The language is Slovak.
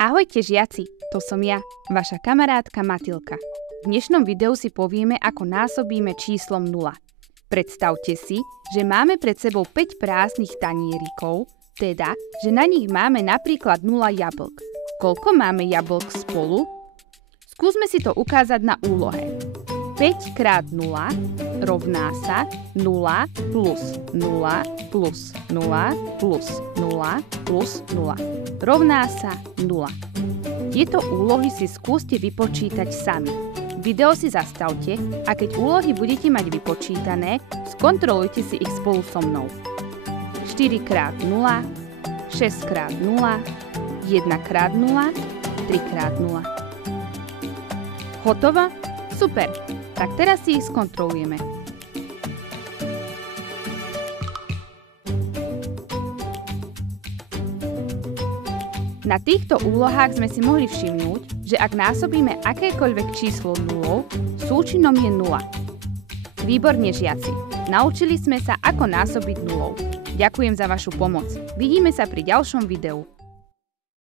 Ahojte žiaci, to som ja, vaša kamarátka Matilka. V dnešnom videu si povieme, ako násobíme číslom 0. Predstavte si, že máme pred sebou 5 prázdnych tanierikov, teda, že na nich máme napríklad 0 jablk. Koľko máme jablk spolu? Skúsme si to ukázať na úlohe. 5 krát 0 rovná sa 0 plus 0 plus 0 plus 0 plus 0 rovná sa 0. Tieto úlohy si skúste vypočítať sami. Video si zastavte a keď úlohy budete mať vypočítané, skontrolujte si ich spolu so mnou. 4 krát 0, 6 krát 0, 1 krát 0, 3 krát 0. Hotovo? Super! Tak teraz si ich skontrolujeme. Na týchto úlohách sme si mohli všimnúť, že ak násobíme akékoľvek číslo nulou, súčinom je 0. Výborne žiaci, naučili sme sa, ako násobiť nulou. Ďakujem za vašu pomoc. Vidíme sa pri ďalšom videu.